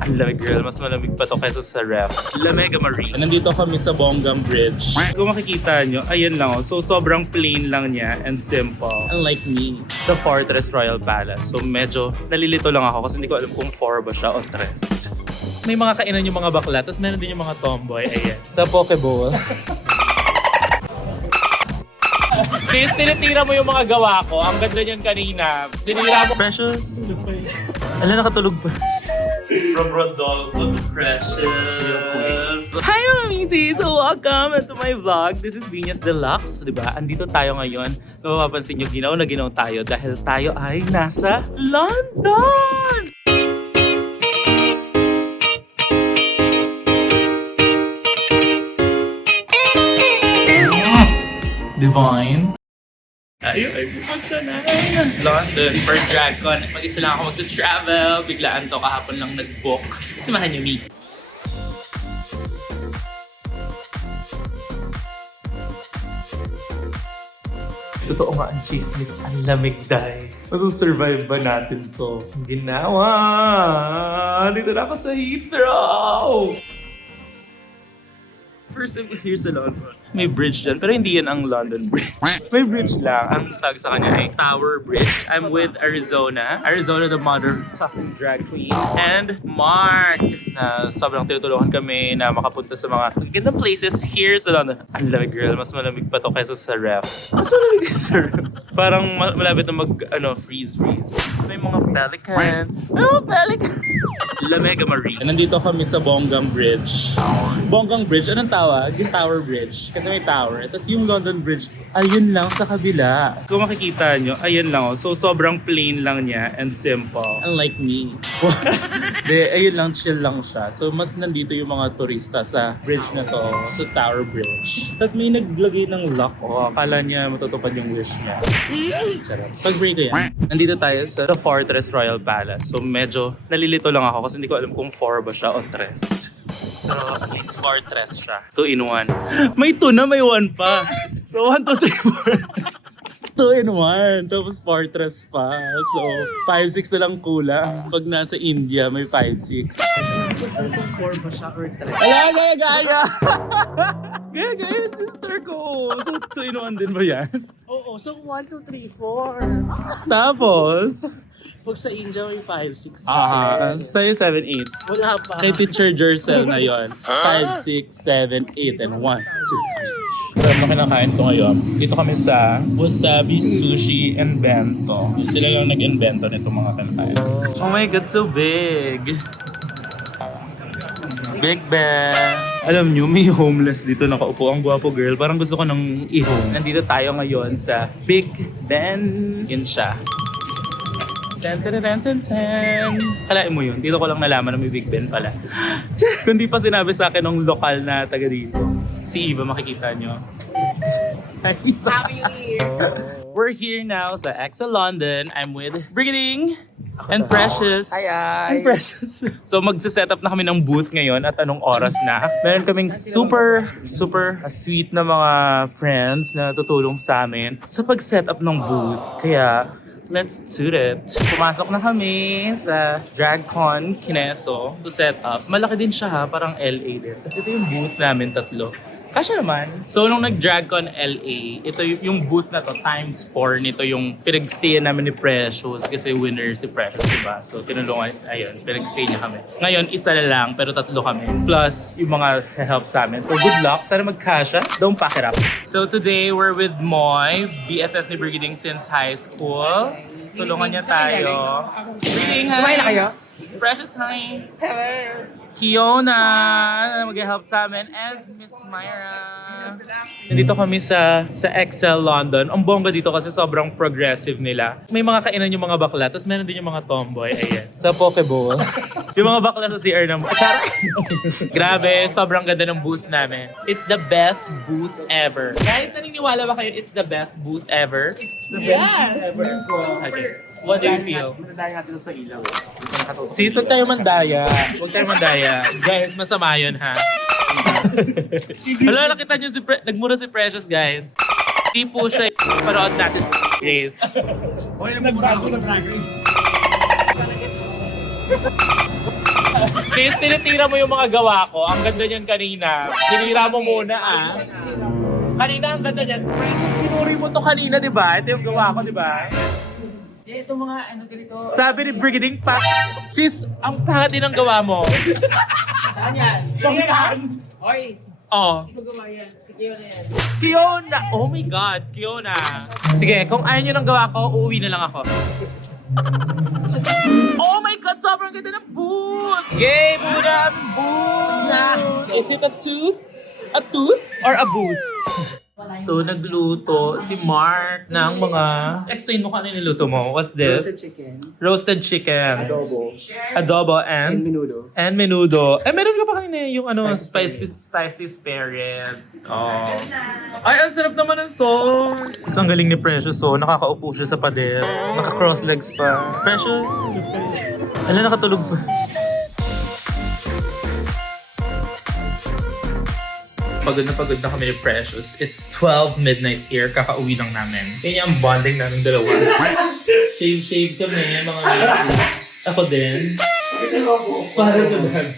Ang lamig girl, mas malamig pa to kaysa sa ref. Lamega Marie. Nandito kami sa Bonggang Bridge. Kung makikita nyo, ayun lang oh. So sobrang plain lang niya and simple. Unlike me, the Fortress Royal Palace. So medyo nalilito lang ako kasi hindi ko alam kung 4 ba siya o 3. May mga kainan yung mga bakla, tapos meron din yung mga tomboy. Ayan. Sa Pokeball. Sis, tinitira mo yung mga gawa ko. Ang ganda niyan kanina. Sinira mo. Precious. Ala, nakatulog pa. From Rodolfo to Precious. Hi mga misis! So welcome to my vlog. This is Venus Deluxe, di ba? Andito tayo ngayon. Kung mapapansin nyo, ginaw na ginaw tayo dahil tayo ay nasa London! Divine. Ayun, ay pupunta na. London for DragCon. Mag-isa lang ako mag-travel. Biglaan to kahapon lang nag-book. Samahan niyo me. Totoo nga ang chismis, ang lamig dahil. Masusurvive ba natin to? Ginawa! Dito na ako sa Heathrow! First time ko here sa London. May bridge dyan, pero hindi yan ang London Bridge. May bridge lang. Ang tag sa kanya ay Tower Bridge. I'm with Arizona. Arizona, the talking drag queen. And Mark, na sobrang tinutulungan kami na makapunta sa mga magagandang places here sa London. Ang lamig girl, mas malamig pa to kaysa sa ref. Mas malamig sa ref. Parang ma- malapit na mag, ano, freeze-freeze. May mga pelican. May mga pelican. Lamega Marie. Nandito kami sa Bonggang Bridge. Bonggang Bridge, anong tawag? Yung Tower Bridge. Kasi may tower. Tapos yung London Bridge, ayun lang sa kabila. Kung makikita nyo, ayun lang oh. So sobrang plain lang niya and simple. Unlike me. De, ayun lang, chill lang siya. So mas nandito yung mga turista sa bridge na to, sa Tower Bridge. Tapos may naglagay ng lock. Oh, akala niya matutupad yung wish niya. Charot. Pag-break ko yan. Nandito tayo sa The Fortress Royal Palace. So medyo nalilito lang ako kasi hindi ko alam kung 4 ba siya o 3. So, at least Fortress siya. 2 in 1. May 2 na, may 1 pa. So, 1, 2, 3, 4. 2 in 1. Tapos Fortress pa. So, 5-6 na lang kulang. Pag nasa India, may 5-6. Kung 4 ba siya or 3? Gaya, gaya, gaya! gaya, gaya, sister ko. So, 2 in 1 din ba yan? Oo, so 1, 2, 3, 4. Tapos, Pag sa India may 5, 6, 7. ah, sa'yo 7, 8. Wala pa. Kay Teacher Jercel na yon. 5, 6, 7, 8, and 1, 2. Sarap na kinakain ko ngayon. Dito kami sa Wasabi Sushi and Bento. Sila lang nag-invento nito mga kinakain. Oh my God, so big! Big Ben! Alam nyo, may homeless dito nakaupo. Ang gwapo girl. Parang gusto ko ng i-home. Nandito tayo ngayon sa Big Ben. Yun siya. Ten, ten, ten, ten, ten. Kalain mo yun. Dito ko lang nalaman na may Big Ben pala. Kundi pa sinabi sa akin ng lokal na taga dito. Si Eva, makikita nyo. Hi, Eva. Happy New Year! We're here now sa Exa London. I'm with Brigading and Precious. Hi, And Precious. So magsiset up na kami ng booth ngayon at anong oras na. Meron kaming super, super sweet na mga friends na tutulong sa amin sa pag-set up ng booth. Kaya, let's do it. Pumasok na kami sa DragCon Kineso to set up. Malaki din siya ha, parang LA din. Kasi ito yung booth namin tatlo. Kasya naman. So, nung nag-DragCon LA, ito y- yung booth na to, times 4 nito yung pinag-stayan namin ni Precious kasi winner si Precious, diba? So, tinulungan, ayun, pinag-stay niya kami. Ngayon, isa na lang, pero tatlo kami. Plus, yung mga help sa amin. So, good luck. Sana magkasya. Don't pack it up. So, today, we're with Moy, BFF ni Brigading since high school. Tulungan niya tayo. Brigading, hi! Kumain na kayo? Precious, hi! Hello! Kiona na mag-help sa amin and Miss Myra. Nandito kami sa sa Excel London. Ang bongga dito kasi sobrang progressive nila. May mga kainan yung mga bakla, tapos meron din yung mga tomboy. Ayan. Sa Pokeball. yung mga bakla sa CR na Achara! Grabe, sobrang ganda ng booth namin. It's the best booth ever. Guys, naniniwala ba kayo it's the best booth ever? Yes! Okay. What do you feel? Pinadayan natin sa ilaw. Sis, huwag tayo mandaya. Huwag tayo mandaya. Guys, masama yun ha. Wala, nakita niyo si Pre- nagmura si Precious, guys. Hindi po siya parood natin Grace. Hoy, nagbago sa drag race. Sis, tinitira mo yung mga gawa ko. Ang ganda niyan kanina. Sinira mo muna ah. Kanina ang ganda niyan. Precious, pinuri mo to kanina, di ba? Ito yung gawa ko, di ba? Eh, ito mga ano ganito. Sabi ni Brigading Pa, Sis, ang pangit din ang gawa mo. Saan yan? Saan? Oy, Oh. hindi ko gawa yan. Sige na yan. Kiona! Oh my God, Kiona. Sige, kung ayaw nyo ng gawa ko, uuwi na lang ako. Oh my God, sobrang ganda ng booth! Yay, Buddha! Na! Is it a tooth? A tooth? Or a booth? So, nagluto si Mark ng mga... Explain mo kung ano yung niluto mo. What's this? Roasted chicken, Roasted chicken. adobo, Adobo and and... menudo. And menudo. Eh, meron ka pa kanina yung ano, spicy, spicy spare ribs. Oh. Ay, ang sarap naman ng sauce. Isang galing ni Precious, oh. Nakakaupo siya sa pader. Naka-cross legs pa. Precious. Ala, nakatulog pa. Pagod na pagod na kami ni Precious. It's 12 midnight here. Kakauwi lang namin. Yan yung bonding namin dalawa. Shave-shave kami, mga misis. Ako din. Para sa dad.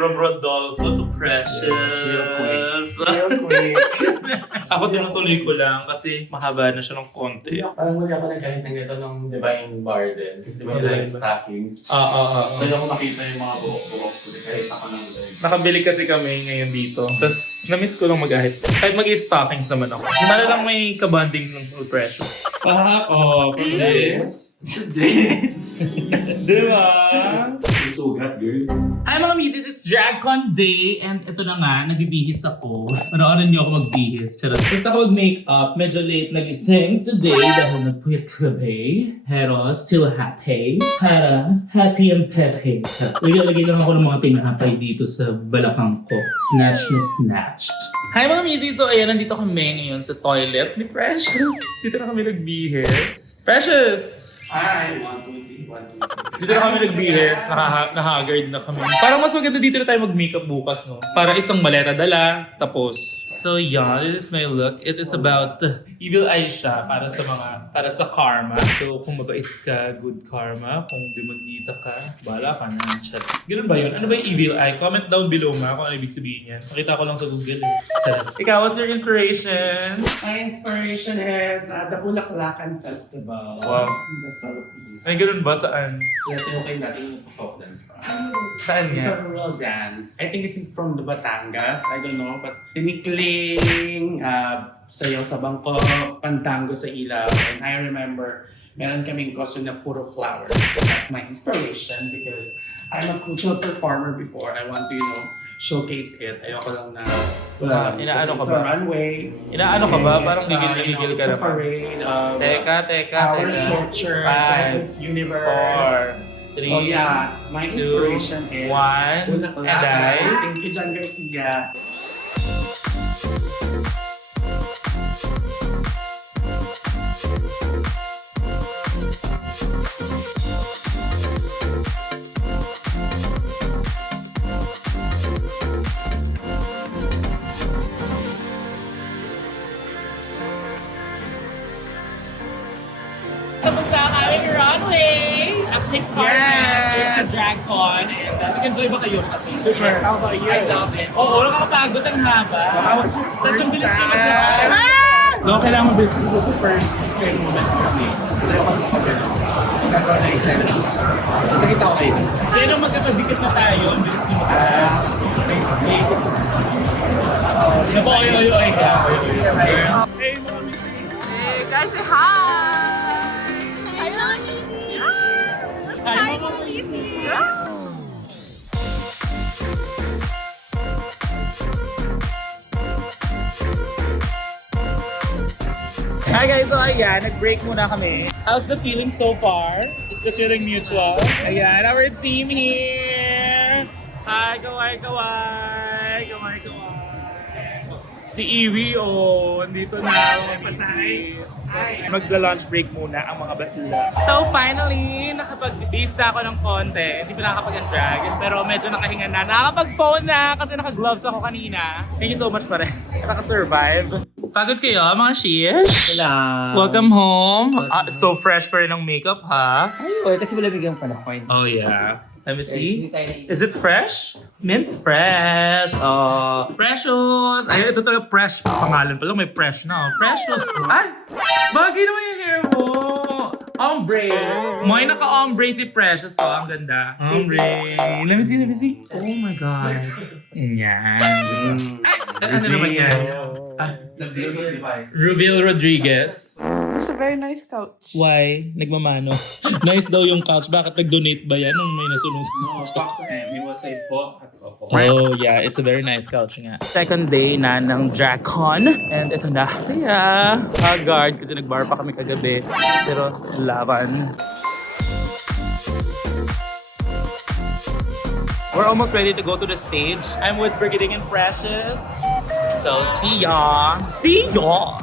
From Rodolfo to Precious. Real quick. Ako tinutuloy ko lang kasi mahaba na siya ng konti. Parang wala ako nagkahit ng ito nung Divine Garden. Kasi di ba Divine like stockings? Ah, ah, ah. Doon ako makita yung mga buhok-buhok ko. Kahit ako like. Nakabili kasi kami ngayon dito. Tapos, na-miss ko lang mag-ahit. Kahit mag-stockings naman ako. Para lang may kabanding ng Full Precious. Ah, oh, Yes. Yes. Di ba? Sugat, girl. Hi mga misis, it's DragCon Day and ito na nga, nagbibihis ako. Panoorin niyo ako magbihis. Charot. Basta ako mag-makeup, medyo late nagising today dahil nagpuyat gabi. Pero still happy. Para happy and peppy. Lagyan-lagyan lang ako ng mga tinapay dito sa balakang ko. Snatch na snatched. Hi mga misis, so ayan, nandito kami ngayon sa toilet ni Precious. Dito na kami nagbihis. Precious! Hi, one, two, three. Dito na kami nagbihis, naha- nahagard na kami. Parang mas maganda dito na tayo mag-makeup bukas, no? Para isang maleta dala, tapos. So yeah, this is my look. It is about evil eye siya para sa mga, para sa karma. So kung mabait ka, good karma. Kung demonyita ka, bala ka na. Chat. Ganun ba yun? Ano ba yung evil eye? Comment down below ma kung ano ibig sabihin yan. Nakita ko lang sa Google eh. Chat. Ikaw, what's your inspiration? My inspiration is uh, the Bulaklakan Festival Wow. in the Philippines. Ay, ganun ba? Saan? Kaya tinukay natin yung folk dance pa. Saan It's nga? a rural dance. I think it's from the Batangas. I don't know. But tinikling, uh, sayaw sa bangko, pantango sa ilaw. And I remember, meron kaming costume na puro flowers. That's my inspiration because I'm a cultural performer before. I want to, you know, showcase it. Ayoko lang na wala. Inaano ka it's ba? a runway. Inaano ka ba? Parang uh, you gigil-gigil know, ka It's a naman. parade of Teka, teka, our teka. culture. Five, Miss Universe. Four, three, so yeah, my two, inspiration is one, and I. Thank you, John Garcia. Nag-enjoy ba kayo? Kasi Super. How about you? I love it. Oo, nakakapagod ang haba. So how was your Tapos first ang bilis niya time? mag-drive. No, kailangan mabilis kasi sa first play moment mo kami. Kasi ako gano'n. Nagkakaroon na excited. Kasi kita ko kayo. Pero magkakadikit na tayo. Ang bilis mag- Ah, may, may, Naku, oy, oy, oy ka. Girl. Hey, mga misis. Hey guys! Hi, Hi guys, so ayan, nag-break muna kami. How's the feeling so far? Is the feeling mutual? Ayan, our team here! Hi, kaway, kaway! Kaway, kaway! Si Iwi, oh, andito na mga misis. Magla-lunch break muna ang mga batla. So finally, nakapag-base na ako ng konti. Hindi pa nakakapag-drag, pero medyo nakahinga na. Nakakapag-phone na kasi naka-gloves ako kanina. Thank you so much pa rin. Nakaka-survive. Pagod kayo, mga shish? Wala. Welcome home. Ah, so fresh pa rin ang makeup, ha? Ay, oy, kasi malamig ang panahon. Oh, yeah. Let me see. Is it fresh? Mint fresh. Oh, precious. Ay, ito talaga fresh. Pangalan pa lang, may fresh na. oh. Precious. Ay, bagay naman yung hair mo. Ombre. May naka-ombre si Precious. Oh, ang ganda. Ombre. Let me see, let me see. Oh my God. Yan. Ay, ano naman yan? Ah, The Bluetooth device. Rubil Rodriguez. It's a very nice couch. Why? Nagmamano. nice daw yung couch. Bakit nag-donate ba yan nung may nasunod? No, talk to him. He will say po at opo. Oh, yeah. It's a very nice couch nga. Second day na ng DragCon. And ito na. Saya. Haggard kasi nag-bar pa kami kagabi. Pero laban. We're almost ready to go to the stage. I'm with Brigading and Precious. So, see ya. See ya.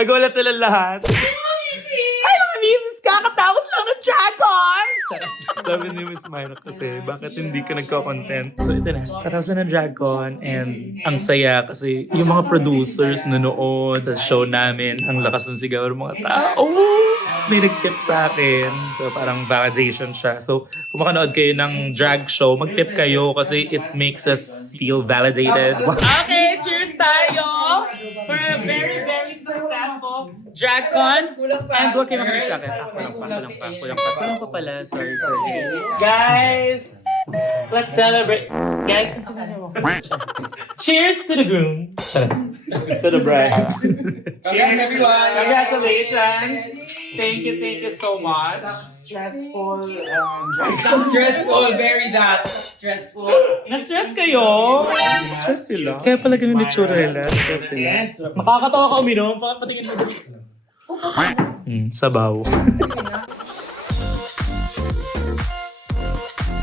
Nagulat sila lahat. Hi, mga misis! Kakatapos lang ng Dragon! Sabi ni Miss Myra kasi, bakit hindi ka nagko-content? So ito na, katapos na ng Dragon and ang saya kasi yung mga producers nanood sa show namin, ang lakas ng sigaw ng mga tao. Tapos may nag-tip sa akin. So parang validation siya. So kung makanood kayo ng drag show, mag-tip kayo kasi it makes us feel validated. Okay, cheers tayo for a very, very successful DragCon. And huwag kayo makinig sa akin. Ah, kulang pa, kulang pa, kulang pa. Kulang pa pala. Sorry, sorry. Guys, let's celebrate. Guys, cheers to the groom. to the bride. Cheers, everyone. Congratulations. Thank you, thank you so much. Stressful um, So stressful, very that. Stressful. Na-stress kayo? Stress sila. Kaya pala ganun ni Churela. Stress sila. Makakatawa ka uminom. Patingin mo dito. Mm, sabaw.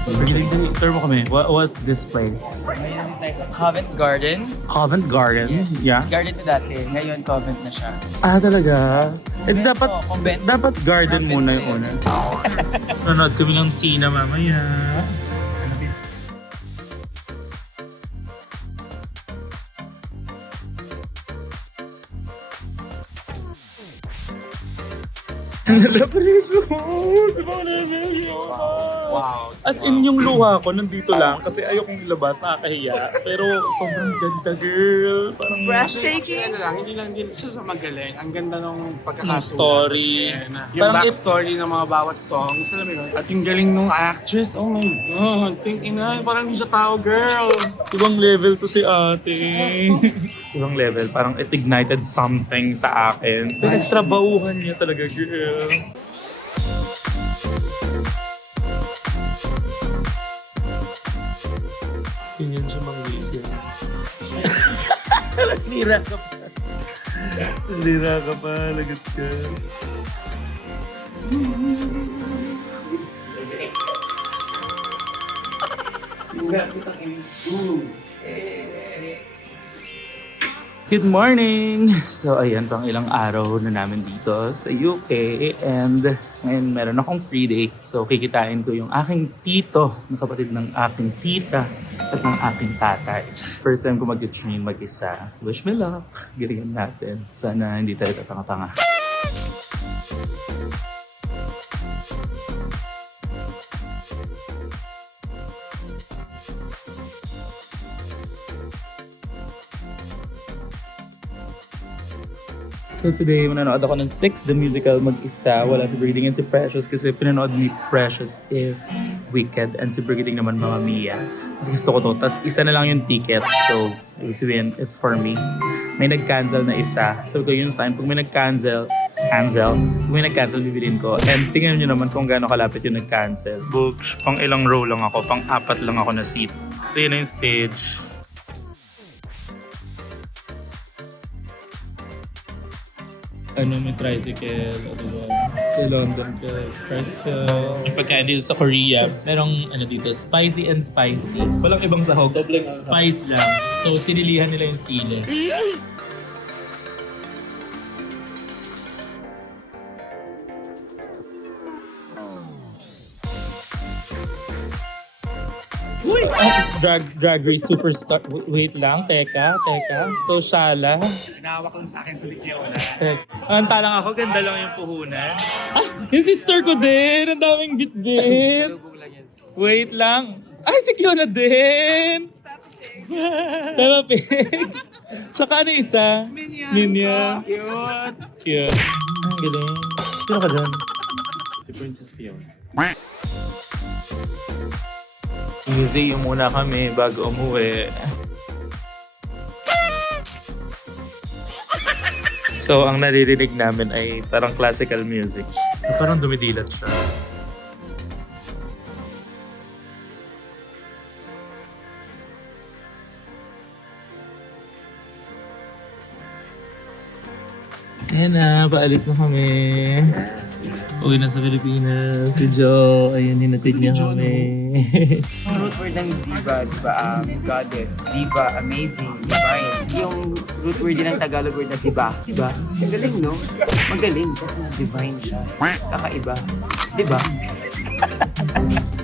Turn mo kami. What, what's this place? Ngayon tayo sa Covent Garden. Covent Garden? Yeah. Garden na dati. Ngayon Covent na siya. Ah, talaga? Eh, dapat, Oh, convent. dapat garden muna din. yung una. Nanonood kami ng Tina mamaya. Wow. As in, yung luha ko nandito lang kasi ayokong ilabas, nakakahiya. Pero sobrang ganda, girl. Parang Breathtaking. Ano lang, hindi lang din siya magaling. Ang ganda ng Yung pagkakasulat. story. Yung Parang backstory ng mga bawat songs. Alam mo yun? At yung galing ng actress, oh my God. Think ina, parang hindi siya tao, girl. Ibang level to si ate. Ibang level. Parang it ignited something sa akin. Pinagtrabahuhan niya talaga, girl. Ganyan siya mangisip. Nira ka pa. Nira ka pa. Lagat ka. Singa kita in Good morning! So ayan, pang ilang araw na namin dito sa UK and ngayon meron akong free day. So kikitain ko yung aking tito na kapatid ng aking tita at ng aking tatay. First time ko mag-train mag-isa. Wish me luck! Galingan natin. Sana hindi tayo tatanga-tanga. So today, manonood ako ng Six, the musical mag-isa. Wala si and si Precious kasi pinanood ni Precious is Wicked and si Breeding naman Mamma Mia. Kasi gusto ko to. Tapos isa na lang yung ticket. So, ibig sabihin, it's for me. May nag-cancel na isa. So ko yun sign. Pag may nag-cancel, cancel. Pag may nag-cancel, bibilin ko. And tingnan nyo naman kung gaano kalapit yung nag-cancel. Books, pang ilang row lang ako. Pang apat lang ako na seat. Kasi yun na yung stage. Ano, may tricycle, ano ba? Sa London ka, tricycle. Yung pagkain dito sa Korea, merong ano dito, spicy and spicy. Walang ibang sahog, spice lang. So, sinilihan nila yung sili. Drag, drag race superstar. Wait, lang, teka, teka. To Shala. Nawak lang sa akin to ni Kiona. Anta lang ako, ganda lang yung puhunan. Ah, yung sister ko din! Ang daming bit-bit! Wait lang. Ay, si Kiona din! Peppa Pig! Tsaka ano isa? Minion. Minion. Cute! Cute. Ang galing. Sino ka dyan? Si Princess Fiona. Museum muna kami bago umuwi. So, ang naririnig namin ay parang classical music. Parang dumidilat siya. Ayan na, paalis na kami. Uwi na sa Pilipinas. Si Joe, ayun, hinatid niya kami. Ang root word ng diva, diba? Um, goddess, diva, amazing, divine. Yung root word din ng Tagalog word na diba. Diba? Magaling, no? Magaling kasi na divine siya. Kakaiba. Diba?